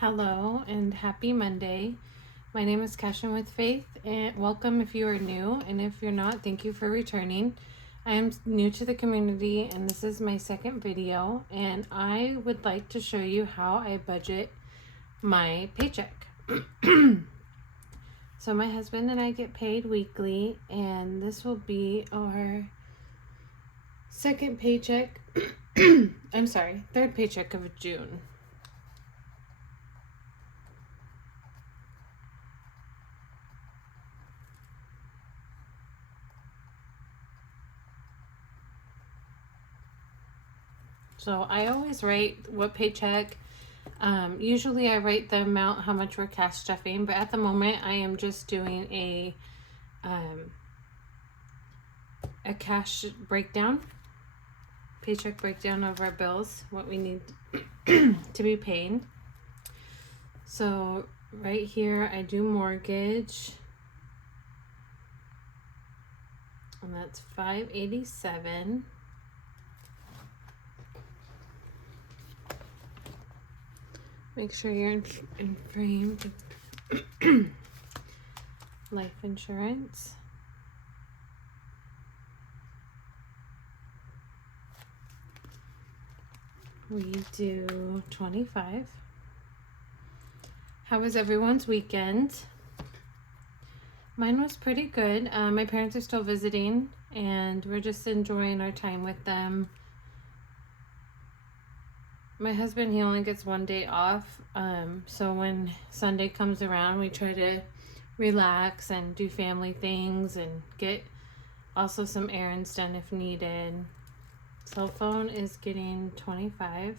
Hello and happy Monday. My name is Cashin with Faith, and welcome if you are new, and if you're not, thank you for returning. I am new to the community and this is my second video, and I would like to show you how I budget my paycheck. So my husband and I get paid weekly, and this will be our second paycheck. Third paycheck of June. So I always write what paycheck. Usually I write the amount, how much we're cash stuffing, but at the moment I am just doing a cash breakdown, paycheck breakdown of our bills, what we need to be paid. So right here I do mortgage, and that's $587. Make sure you're in frame. Life insurance. We do 25. How was everyone's weekend? Mine was pretty good. My parents are still visiting, and we're just enjoying our time with them. My husband, he only gets one day off, so when Sunday comes around, we try to relax and do family things and get also some errands done if needed. Cell phone is getting 25.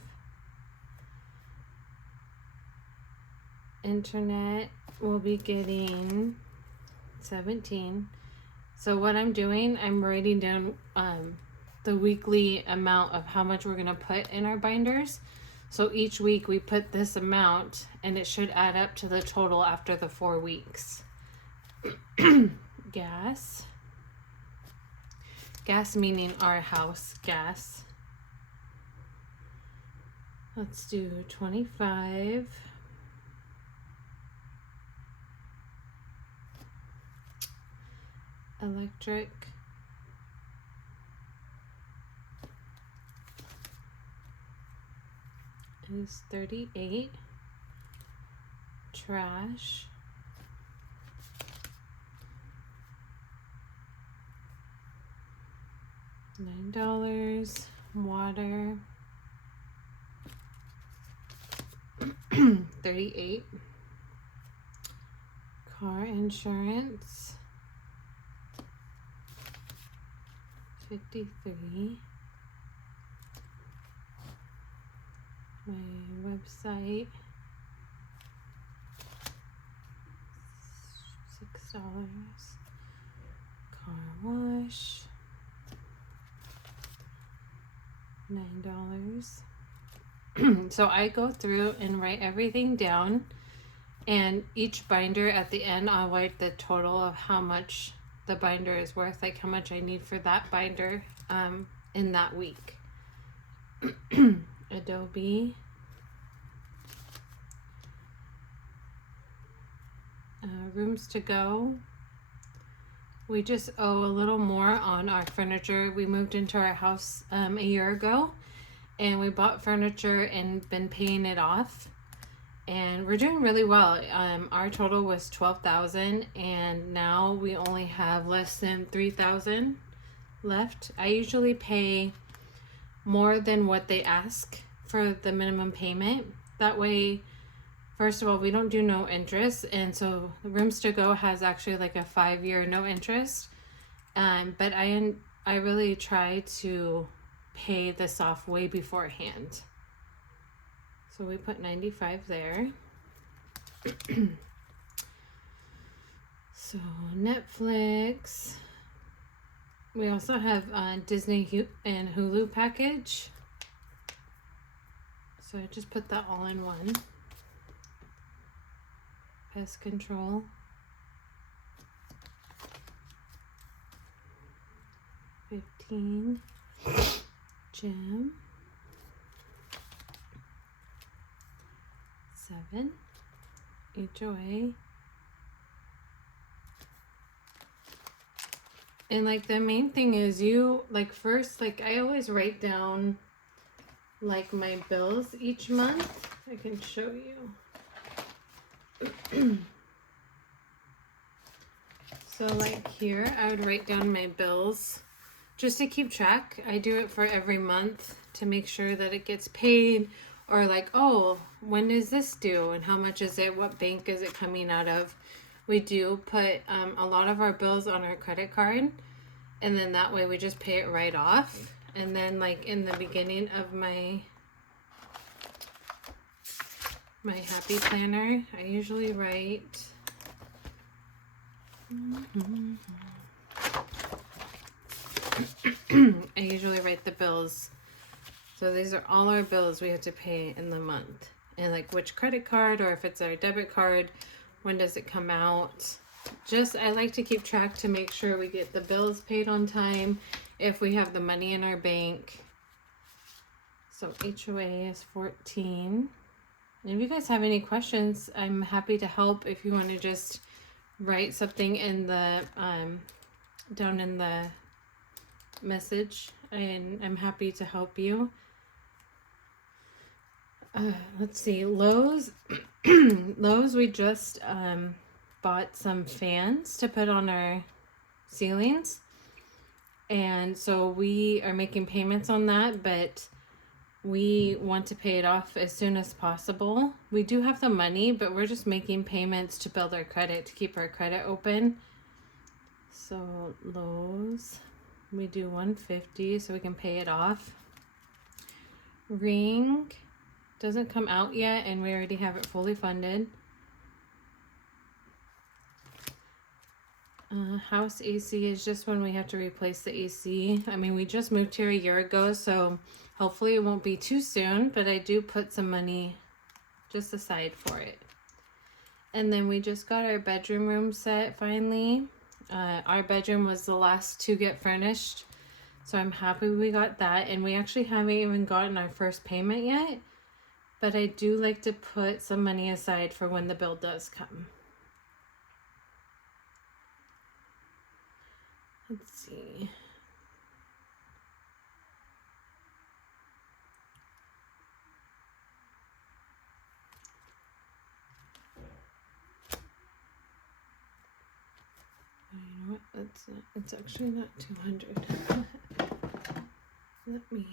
Internet will be getting 17. So what I'm doing, I'm writing down the weekly amount of how much we're going to put in our binders. So each week we put this amount, and it should add up to the total after the 4 weeks. Gas meaning our house gas. Let's do 25. Electric is 38. Trash $9. Water 38. Car insurance 53. My website $6. Car wash $9. So I go through and write everything down, and each binder at the end I'll write the total of how much the binder is worth, like how much I need for that binder in that week. Adobe, rooms to go. We just owe a little more on our furniture. We moved into our house a year ago, and we bought furniture and been paying it off, and we're doing really well. Our total was $12,000, and now we only have less than $3,000 left. I usually pay more than what they ask for the minimum payment. That way, first of all, we don't do no interest, and so Rooms to Go has actually like a 5-year no interest. But I really try to pay this off way beforehand. So we put 95 there. So Netflix. We also have Disney and Hulu package. So I just put that all in one. Pest control. $15. Gym. 7 HOA. And like the main thing is you like first, like I always write down like my bills each month. I can show you. So like here, I would write down my bills just to keep track. I do it for every month to make sure that it gets paid, or like, oh, when is this due and how much is it? What bank is it coming out of? We do put a lot of our bills on our credit card, and then that way we just pay it right off. And then like in the beginning of my happy planner, I usually write I usually write the bills. So these are all our bills we have to pay in the month. And like which credit card, or if it's our debit card, when does it come out? Just, I like to keep track to make sure we get the bills paid on time, if we have the money in our bank. So HOA is 14. And if you guys have any questions, I'm happy to help. If you want to just write something in the down in the message, and I'm happy to help you. Let's see, Lowe's. Lowe's, we just bought some fans to put on our ceilings, and so we are making payments on that, but we want to pay it off as soon as possible. We do have the money, but we're just making payments to build our credit, to keep our credit open. So Lowe's, we do $150 so we can pay it off. Ring doesn't come out yet, and we already have it fully funded. House AC is just when we have to replace the AC. I mean, we just moved here a year ago, so hopefully it won't be too soon, but I do put some money just aside for it. And then we just got our bedroom room set finally. Our bedroom was the last to get furnished, so I'm happy we got that. And we actually haven't even gotten our first payment yet, but I do like to put some money aside for when the bill does come. Let's see. You know what? That's not, it's actually not 200. Let me.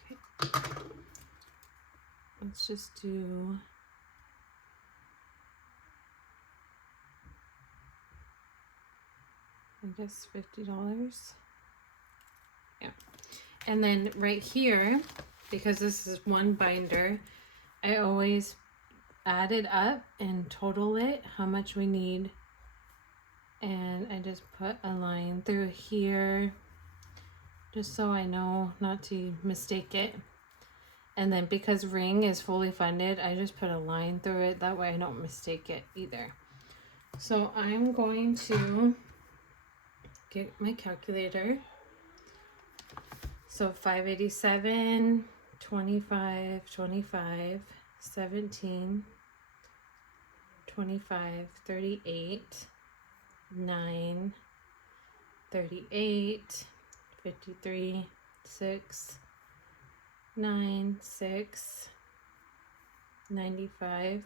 Okay. Let's just do. I guess $50. Yeah. And then right here, because this is one binder, I always add it up and total it, how much we need. And I just put a line through here, just so I know not to mistake it. And then because Ring is fully funded, I just put a line through it. That way I don't mistake it either. So I'm going to get my calculator. So 587, 25, 25, 17, 25, 38, 9, 38, 53, 6, 9, 6, 95,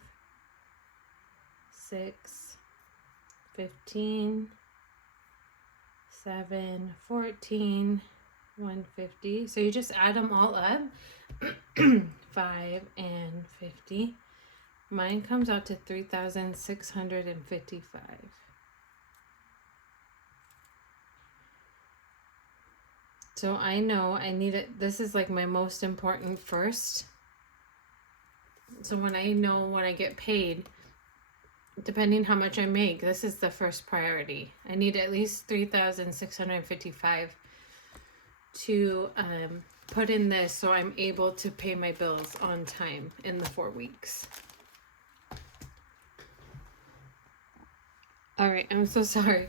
6, 15, 7, 14, 150. So you just add them all up. 5 and 50. Mine comes out to 3,655. So I know I need it. This is like my most important first. So when I know when I get paid, depending how much I make, this is the first priority. I need at least 3,655 to put in this so I'm able to pay my bills on time in the 4 weeks. All right, I'm so sorry.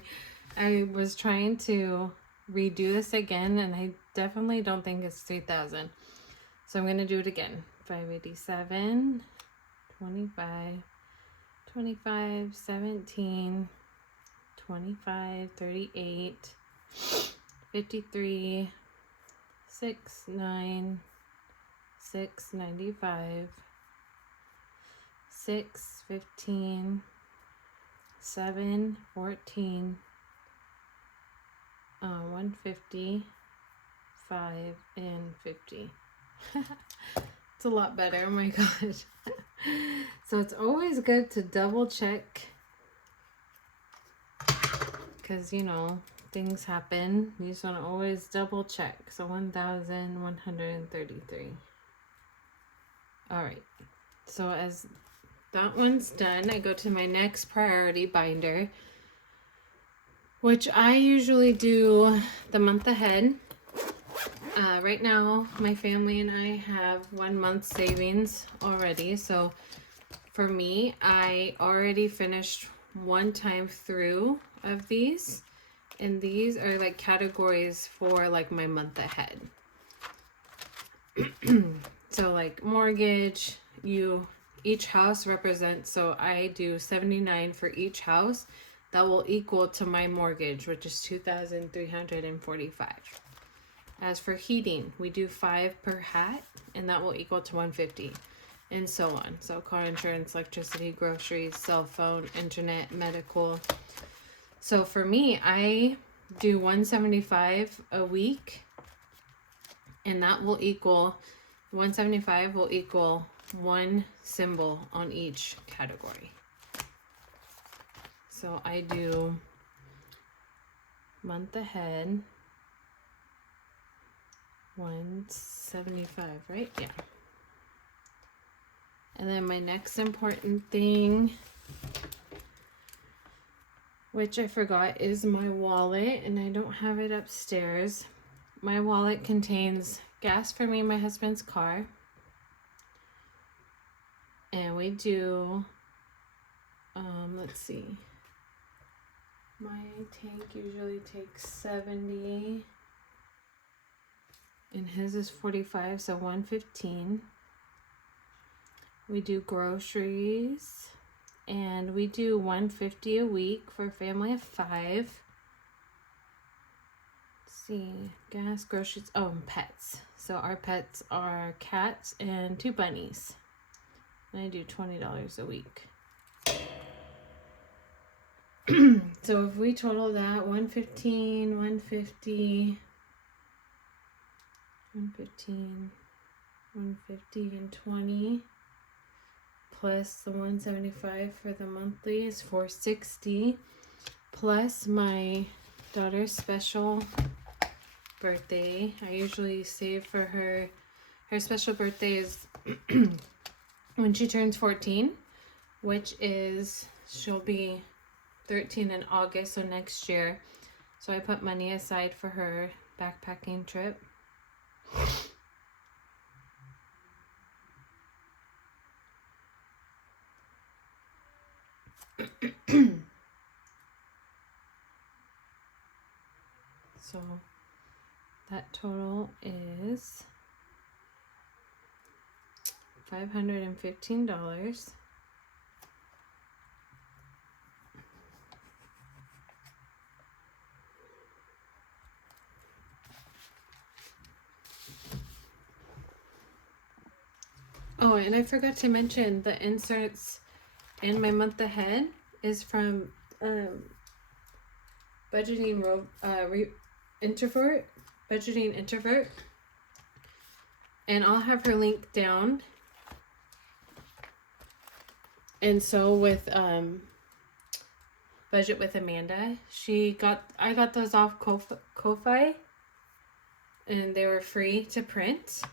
I was trying to redo this again, and I definitely don't think it's 3,000. So I'm going to do it again. 587, 25, 25, 17, 25, 38, 53, 6, 9, 6, 95, 6, 15, 7, 14, 150, 5, and 50. It's a lot better. Oh my gosh. So it's always good to double check, because you know things happen. You just want to always double check. So 1,133. All right, so as that one's done, I go to my next priority binder, which I usually do the month ahead. Right now, my family and I have 1 month savings already. So for me, I already finished one time through of these. And these are like categories for like my month ahead. So like mortgage, each house represents, so I do 79 for each house. That will equal to my mortgage, which is 2,345. As for heating, we do 5 per hat, and that will equal to 150, and so on. So car insurance, electricity, groceries, cell phone, internet, medical. So for me, I do 175 a week, and that will equal 175 will equal one symbol on each category. So I do month ahead 175, right? Yeah. And then my next important thing, which I forgot, is my wallet, and I don't have it upstairs. My wallet contains gas for me and my husband's car. And we do, let's see. My tank usually takes 70. And his is 45, so 115. We do groceries, and we do 150 a week for a family of 5. Let's see, gas, groceries, and pets. So our pets are cats and 2 bunnies. And I do $20 a week. So if we total that, 115, 150, 115, 150, and 20, plus the 175 for the monthly is 460, plus my daughter's special birthday. I usually save for her. Her special birthday is when she turns 14, which is, she'll be 13 in August, so next year. So I put money aside for her backpacking trip. So that total is $515. Oh, and I forgot to mention the inserts in my month ahead is from Budgeting Introvert, and I'll have her link down. And so with Budget with Amanda, I got those off Ko-Fi, and they were free to print.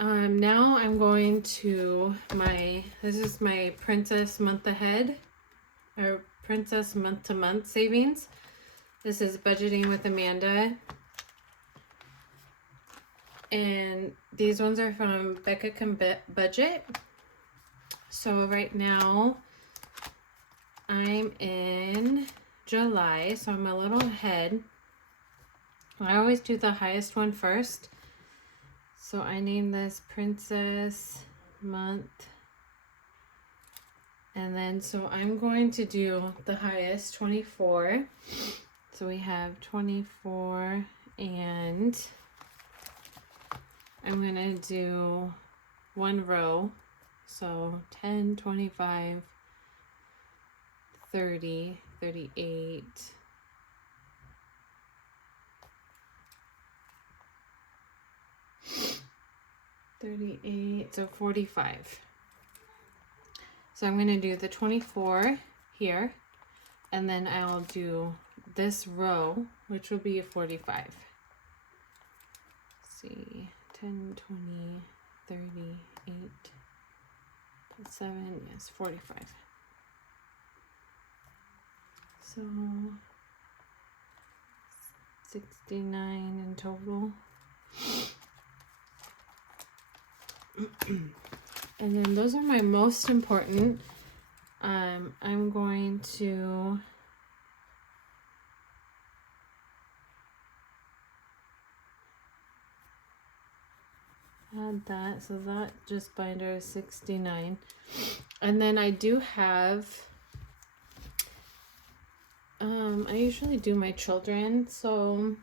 Now I'm going to this is my Princess Month Ahead, or Princess Month to Month Savings. This is Budgeting with Amanda. And these ones are from Becca Can Budget. So right now I'm in July, so I'm a little ahead. I always do the highest one first. So I named this Princess Month. And then, so I'm going to do the highest, 24. So we have 24, and I'm going to do one row. So 10, 25, 30, 38, 38, so 45. So I'm going to do the 24 here, and then I'll do this row, which will be a 45. Let's see, 10, 20, 38, plus 7, yes, 45. So 69 in total. And then those are my most important. I'm going to add that. So that just binder is 69. And then I do have, I usually do my children. So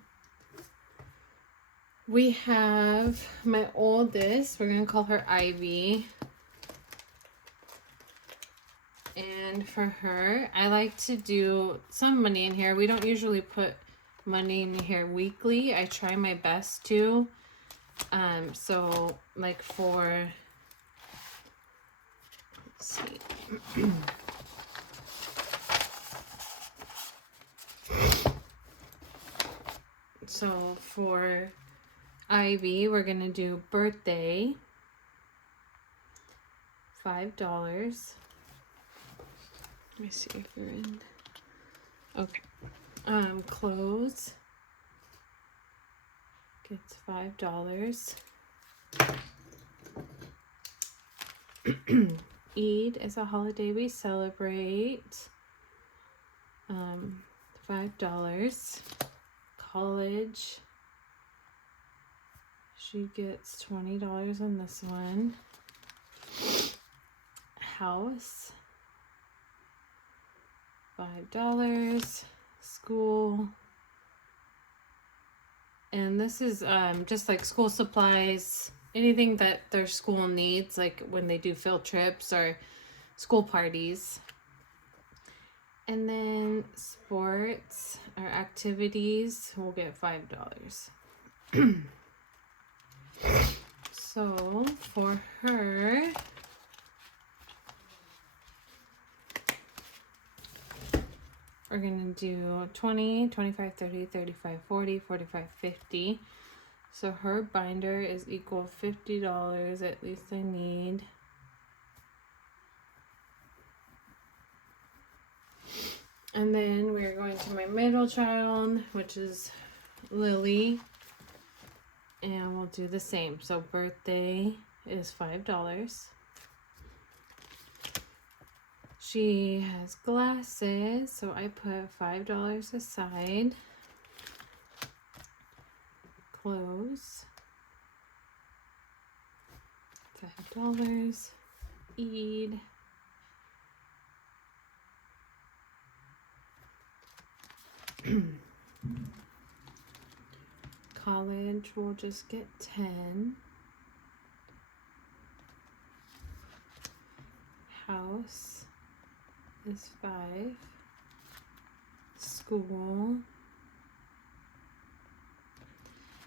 we have my oldest, we're going to call her Ivy. And for her, I like to do some money in here. We don't usually put money in here weekly. I try my best to. So like for, let's see. So for Ivy, we're going to do birthday, $5. Let me see if you're in. Okay. Clothes gets $5. Eid is a holiday we celebrate. $5. College, she gets $20 on this one. House, $5. School, and this is just like school supplies, anything that their school needs, like when they do field trips or school parties. And then sports or activities will get $5. So for her, we're going to do 20, 25, 30, 35, 40, 45, 50. So her binder is equal $50 at least I need. And then we're going to my middle child, which is Lily. And we'll do the same. So birthday is $5. She has glasses, so I put $5 aside. Clothes, $5. Eid, college will just get 10. House is 5. School,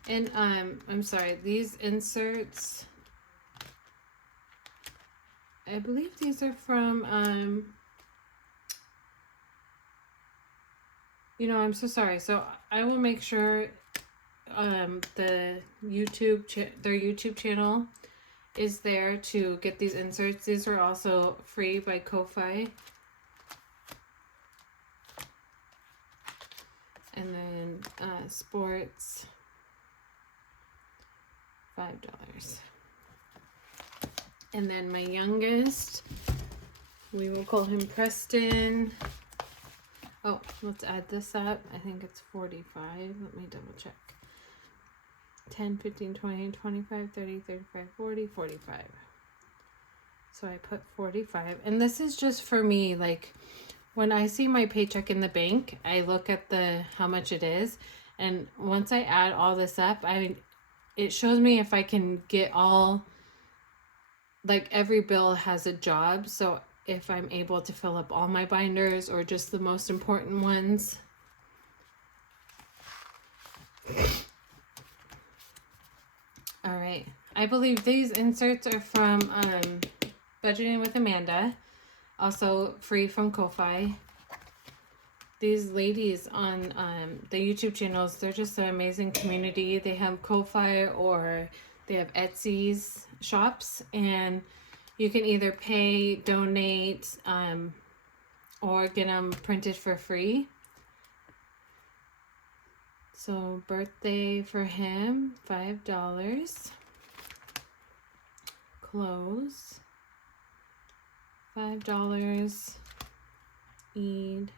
and I'm sorry, these inserts, I believe these are from I'm so sorry. So I will make sure the their YouTube channel is there to get these inserts. These are also free by Ko-Fi. And then sports, $5. And then my youngest, we will call him Preston. Oh, let's add this up. I think it's 45. Let me double check. 10, 15, 20, 25, 30, 35, 40, 45. So I put 45. And this is just for me, like when I see my paycheck in the bank, I look at how much it is. And once I add all this up, it shows me if I can get all, like every bill has a job. So if I'm able to fill up all my binders or just the most important ones. All right. I believe these inserts are from Budgeting with Amanda. Also free from Ko-Fi. These ladies on the YouTube channels, they're just an amazing community. They have Ko-Fi or they have Etsy's shops, and you can either pay, donate, or get them printed for free. So birthday for him, $5. Clothes, $5. Eid,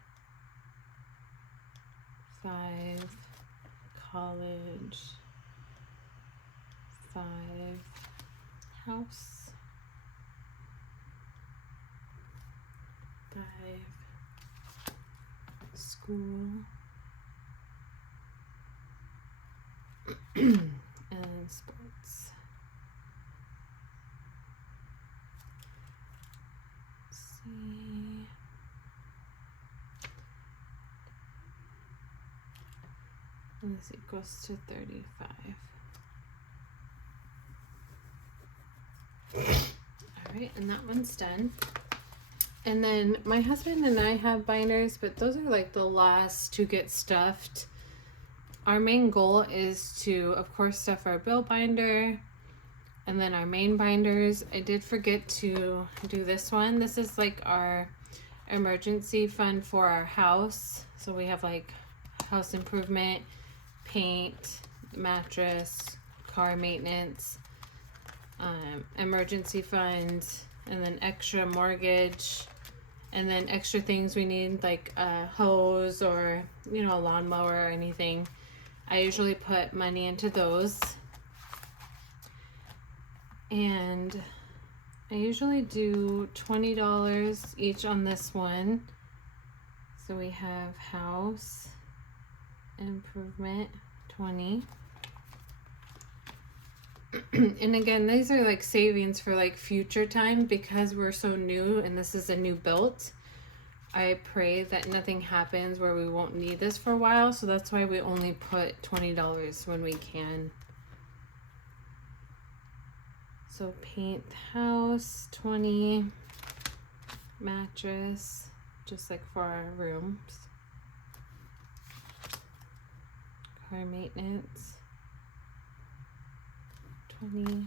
5. College, 5. House, 5. School, and sports. Let's see. And this equals to 35. Alright, and that one's done. And then my husband and I have binders, but those are like the last to get stuffed. Our main goal is to, of course, stuff our bill binder and then our main binders. I did forget to do this one. This is like our emergency fund for our house. So we have like house improvement, paint, mattress, car maintenance, emergency fund, and then extra mortgage, and then extra things we need like a hose or, you know, a lawnmower or anything. I usually put money into those. And I usually do $20 each on this one. So we have house improvement, 20. And again, these are like savings for like future time because we're so new and this is a new build. I pray that nothing happens where we won't need this for a while. So that's why we only put $20 when we can. So paint the house, 20. Mattress, just like for our rooms. Car maintenance, 20.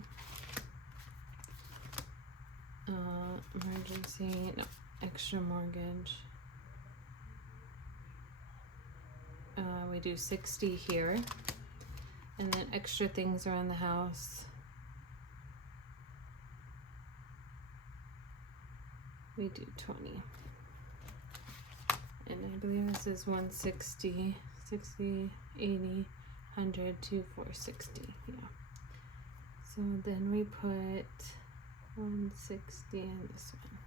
Emergency, no, extra mortgage. We do 60 here. And then extra things around the house. We do 20. And I believe this is 160, 60, 80, 100, 2, 460. Yeah. So then we put 160 in this one.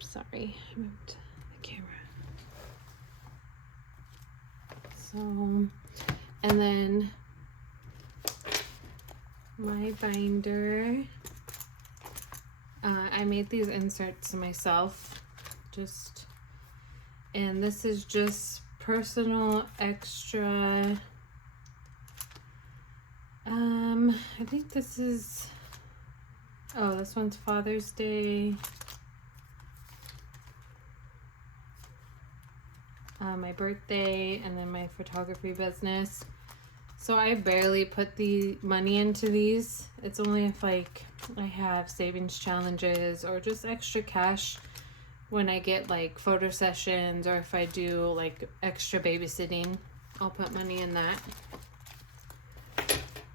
Sorry, I moved the camera. So, and then my binder, I made these inserts myself, and this is just personal extra. I think this is, oh, this one's Father's Day. My birthday, and then my photography business. So I barely put the money into these. It's only if like I have savings challenges or just extra cash when I get like photo sessions, or if I do like extra babysitting, I'll put money in that.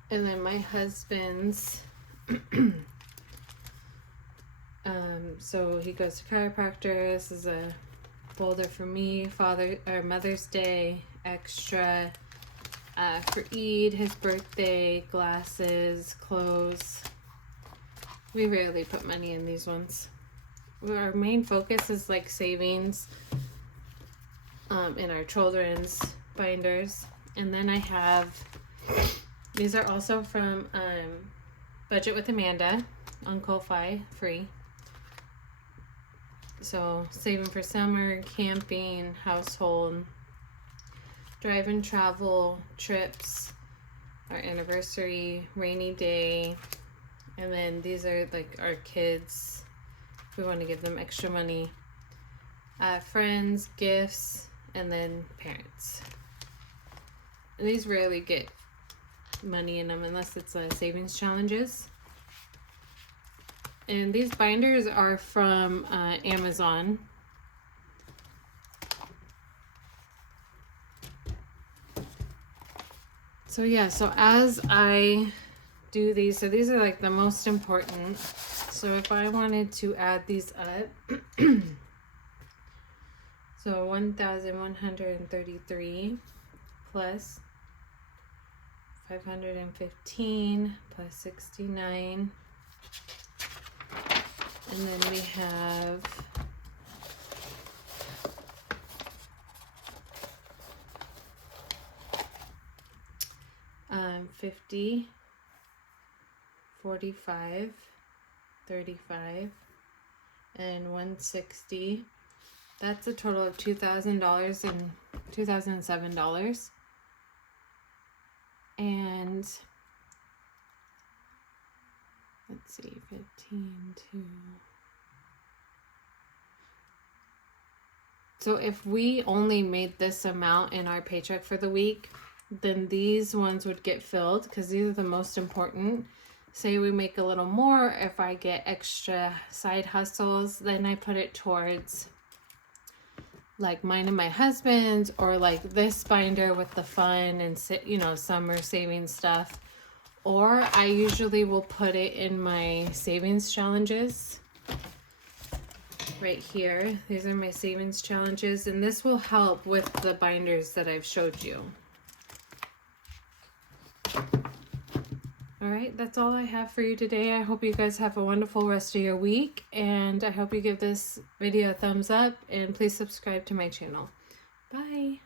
And then my husband's So he goes to chiropractor. This is a folder for me, Mother's Day, extra, for Eid, his birthday, glasses, clothes. We rarely put money in these ones. Our main focus is like savings, in our children's binders. And then I have, these are also from Budget with Amanda on Ko-Fi, free. So saving for summer, camping, household, drive and travel, trips, our anniversary, rainy day, and then these are like our kids. We want to give them extra money. Friends, gifts, and then parents. And these rarely get money in them unless it's savings challenges. And these binders are from Amazon. So yeah, so as I do these, so these are like the most important. So if I wanted to add these up, so 1,133 plus 515 plus 69. And then we have 50, 45, 35, and 160. That's a total of $2,000 and $2,007. And let's see, 15 to. So if we only made this amount in our paycheck for the week, then these ones would get filled because these are the most important. Say we make a little more, if I get extra side hustles, then I put it towards like mine and my husband's, or like this binder with the fun and summer savings stuff. Or I usually will put it in my savings challenges right here. These are my savings challenges, and this will help with the binders that I've showed you. All right, that's all I have for you today. I hope you guys have a wonderful rest of your week, and I hope you give this video a thumbs up, and please subscribe to my channel. Bye.